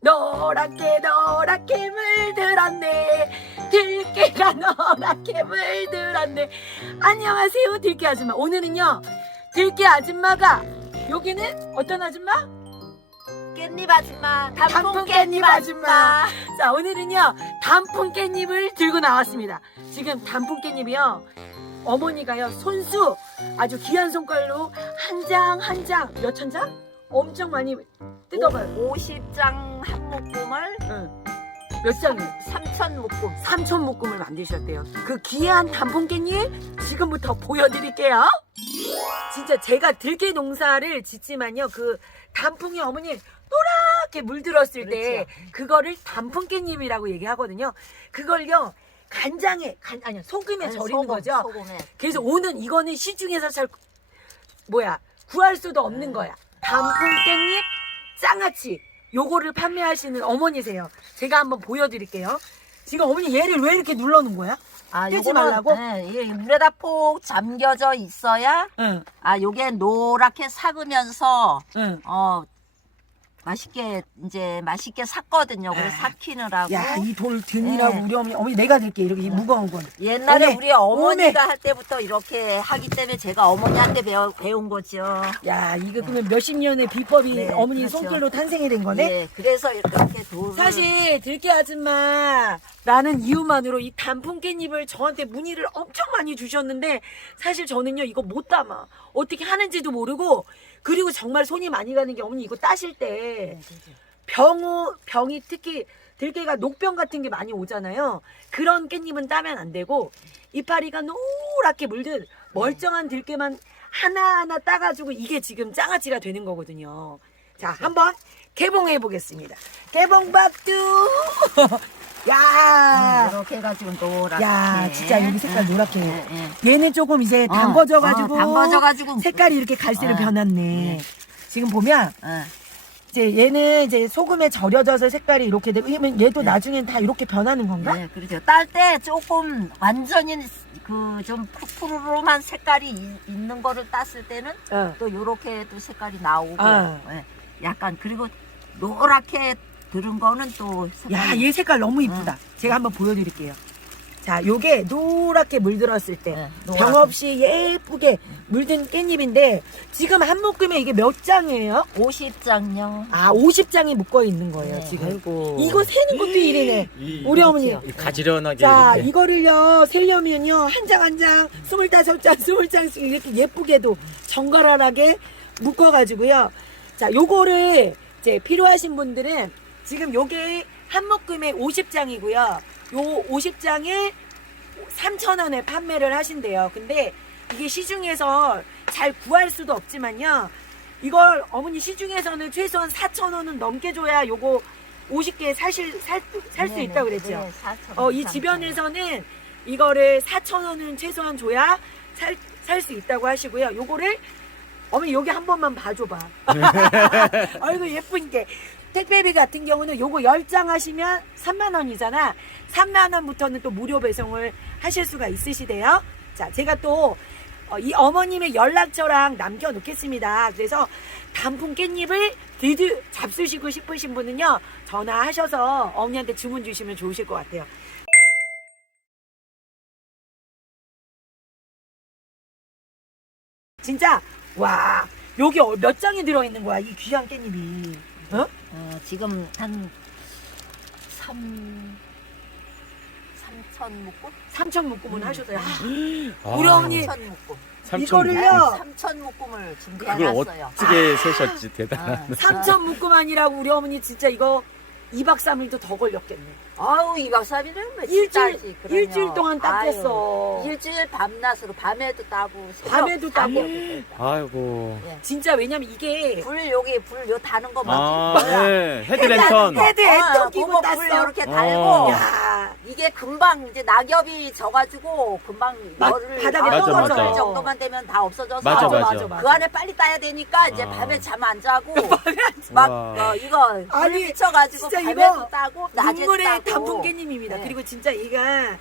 노랗게 노랗게 물들었네 들깨가 노랗게 물들었네 안녕하세요 들깨 아줌마 오늘은요 들깨 아줌마가 여기는 어떤 아줌마? 깻잎 아줌마, 단풍 깻잎 아줌마. 자 오늘은요 단풍 깻잎을 들고 나왔습니다 지금 단풍 깻잎이요 어머니가요 손수 아주 귀한 손깔로 한 장 한 장 몇천 장? 엄청 많이 뜯어봐요 50장 한 묶음을 응. 몇 장이요? 3천 묶음. 삼천 묶음을 만드셨대요. 그 귀한 단풍 깻잎 지금부터 보여드릴게요. 진짜 제가 들깨 농사를 짓지만요. 그 단풍이 어머니 노랗게 물들었을 때 그거를 단풍 깻잎이라고 얘기하거든요. 그걸요 간장에 간 아니야 소금에 아니, 절이는 소금, 거죠. 소금에. 그래서 오늘 이거는 시중에서 잘 뭐야 구할 수도 없는 거야. 단풍 깻잎 장아찌 요거를 판매하시는 어머니세요. 제가 한번 보여드릴게요. 지금 어머니 얘를 왜 이렇게 눌러놓은 거야? 아, 요거는, 말라고? 네, 이게 물에다 폭 잠겨져 있어야 응, 아, 요게 노랗게 삭으면서 응. 어 맛있게 이제 맛있게 삭거든요. 그래서 삭히느라고. 야, 이돌 드니라고 네. 우리 어머니, 어머니 내가 들게 이렇게 이 무거운 건. 옛날에 오메, 우리 어머니가 할 때부터 이렇게 하기 때문에 제가 어머니한테 배워, 배운 거죠. 야, 이거 그러면 몇십 년의 비법이 네, 어머니 그렇죠. 손길로 탄생이 된 거네? 예, 그래서 이렇게 돌을 사실 들깨 아줌마 라는 이유만으로 이 단풍 깻잎을 저한테 문의를 엄청 많이 주셨는데 사실 저는요 이거 못 담아 어떻게 하는지도 모르고 그리고 정말 손이 많이 가는 게 어머니 이거 따실 때 병우 병이 특히 들깨가 녹병 같은 게 많이 오잖아요. 그런 깻잎은 따면 안 되고 이파리가 노랗게 물든 멀쩡한 들깨만 하나하나 따가지고 이게 지금 장아찌가 되는 거거든요. 자 한번 개봉해 보겠습니다. 개봉 박두 야 이렇게 해가지고 노랗게. 야, 진짜 여기 색깔 노랗게. 예, 예. 얘는 조금 이제 어, 담궈져가지고 어, 담궈져가지고 색깔이 이렇게 갈색으로 어, 변했네. 네. 지금 보면 예. 이제 얘는 이제 소금에 절여져서 색깔이 이렇게 되고 그러면 얘도 네. 나중엔 다 이렇게 변하는 건가? 네, 그렇죠. 딸 때 조금 완전히 그 좀 푸르르만 색깔이 이- 있는 거를 땄을 때는 어. 또 요렇게 또 색깔이 나오고 아. 예, 약간 그리고 노랗게 들은 거는 또 야, 색깔이 얘 색깔 너무 이쁘다. 제가 한번 보여드릴게요. 자, 요게 노랗게 물들었을 때 네, 병 노랗게. 없이 예쁘게 물든 깻잎인데 지금 한 묶음에 이게 몇 장이에요? 50장요. 아, 50장이 묶어 있는 거예요, 네. 지금. 아이고. 이거 세는 것도 일이네. 이- 우리 어머니. 이 가지런하게 자, 이렇게. 이거를요, 세려면요, 한 장 한 장, 스물다섯 장, 스물 장씩 이렇게 예쁘게도 정갈하게 묶어가지고요. 자, 요거를 이제 필요하신 분들은 지금 요게 한 묶음에 50장이고요. 요 50장에 3,000원에 판매를 하신대요. 근데 이게 시중에서 잘 구할 수도 없지만요. 이걸 어머니 시중에서는 최소한 4,000원은 넘게 줘야 요거 50개 사실 살수 네, 있다고 네, 그랬죠. 네, 4,000원 어, 이 이상. 지변에서는 이거를 4,000원은 최소한 줘야 살 살 수 있다고 하시고요. 요거를 어머니 여기 한 번만 봐줘봐. 아이고 예쁜 게 택배비 같은 경우는 요거 10장 하시면 3만 원이잖아. 3만 원부터는 또 무료 배송을 하실 수가 있으시대요. 자, 제가 또 어, 이 어머님의 연락처랑 남겨놓겠습니다. 그래서 단풍 깻잎을 드드 잡수시고 싶으신 분은요 전화하셔서 어머니한테 주문 주시면 좋으실 것 같아요. 진짜 와 여기 어- 몇 장이 들어있는 거야 이 귀한 깻잎이 어? 어, 지금 한 3, 3천 묶음? 3천 묶음은 음. 하셔서요 아, 우리 어머니 3천 묶음. 삼천 이거를요. 3천 묶음을 그걸 준비해놨어요. 어떻게 세셨지 대단한. 아, 3천 묶음 아니라고 우리 어머니 진짜 이거 2박 3일도 더 걸렸겠네 아우 이 박사비는 일주일 일주일 동안 땄겠어 일주일 밤낮으로 밤에도 따고 새벽 밤에도 따고. 아이고. 진짜 왜냐면 이게 불 여기 불 요 다는 거 아, 맞지? 예. 헤드랜턴. 헤드 어, 끼고 그거 땄어 불 이렇게 어. 달고 야 이게 금방 이제 낙엽이 져가지고 금방 막 열을 바닥에 맞아, 떨어져 맞아. 정도만 되면 다 없어져서 맞아, 맞아. 그 안에 빨리 따야 되니까 이제 아. 밤에 잠 안 자고 막 와. 어, 이거 불 아니, 비춰가지고 진짜 밤에도 이거 따고 낮에도 눈물의 따고 단풍 깻잎입니다. 네. 그리고 진짜 얘가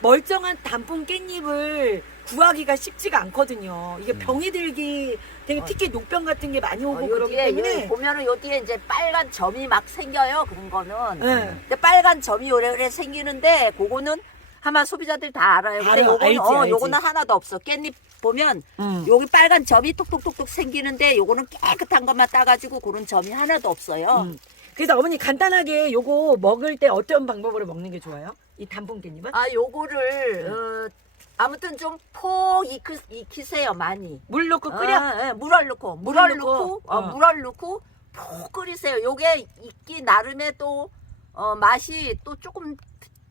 멀쩡한 단풍 깻잎을 구하기가 쉽지가 않거든요. 이게 음. 병이 들기 되게 특히 녹병 같은 게 많이 오고 어, 요 그러기 뒤에 때문에 요 보면은 요 뒤에 이제 빨간 점이 막 생겨요. 그런 거는. 네. 근데 빨간 점이 오래오래 생기는데 그거는 아마 소비자들 다 알아요. 근데 알아, 요거는 알지, 어, 알지. 요거는 하나도 없어. 깻잎 보면 음. 여기 빨간 점이 톡톡톡톡 생기는데 요거는 깨끗한 것만 따가지고 그런 점이 하나도 없어요. 음. 그래서 어머니 간단하게 요거 먹을 때 어떤 방법으로 먹는 게 좋아요? 이 단풍 깻잎은? 아 요거를 어, 아무튼 좀 폭 익히 세요 많이. 물 넣고 끓여? 아, 예, 물을 넣고 물을 물을 넣고, 넣고 어, 어. 물을 넣고 푹 끓이세요. 요게 익기 나름의 또 어, 맛이 또 조금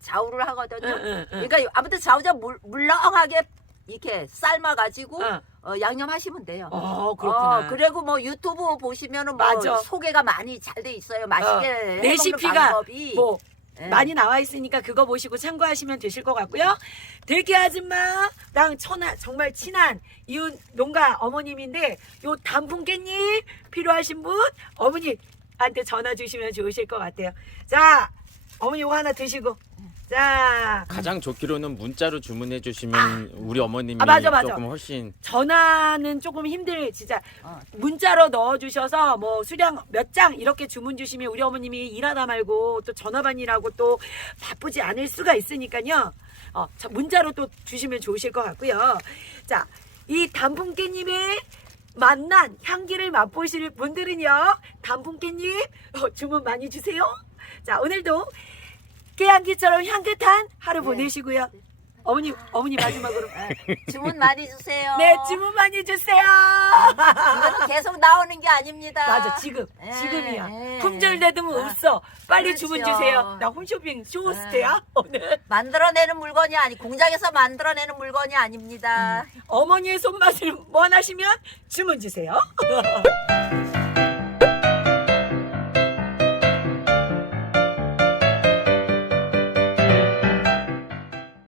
좌우를 하거든요. 응, 응, 응. 그러니까 요- 아무튼 좌우자 물, 물렁하게 이렇게 삶아가지고 어. 어, 양념하시면 돼요. 어, 그렇구나. 어, 그리고 뭐 유튜브 보시면은 뭐 맞아. 소개가 많이 잘 돼 있어요. 맛있게 어, 레시피가 방법이. 뭐 예. 많이 나와 있으니까 그거 보시고 참고하시면 되실 것 같고요. 들깨 아줌마랑 천하 정말 친한 이웃 농가 어머님인데 요 단풍 깻잎 필요하신 분 어머니한테 전화 주시면 좋으실 것 같아요. 자, 어머니 이거 하나 드시고. 자, 가장 좋기로는 문자로 주문해 주시면 우리 어머님이 아, 맞아, 맞아. 조금 훨씬 전화는 조금 힘들 진짜 어. 문자로 넣어 주셔서 뭐 수량 몇 장 이렇게 주문 주시면 우리 어머님이 일하다 말고 또 전화반이라고 또 바쁘지 않을 수가 있으니까요. 어, 자, 문자로 또 주시면 좋으실 것 같고요. 자, 이 단풍 깻잎의 맛난 향기를 맛보실 분들은요. 단풍 깻잎 어, 주문 많이 주세요. 자, 오늘도 깨향기처럼 향긋한 하루 네. 보내시고요. 어머니, 어머니 마지막으로. 예, 주문 많이 주세요. 네, 주문 많이 주세요. 이거는 계속 나오는 게 아닙니다. 맞아, 지금. 예, 지금이야. 예. 품절 내두면 아, 없어. 빨리 그렇죠. 주문 주세요. 나 홈쇼핑 쇼호스트야, 오늘. 만들어내는 물건이 아니 공장에서 만들어내는 물건이 아닙니다. 어머니의 손맛을 원하시면 주문 주세요.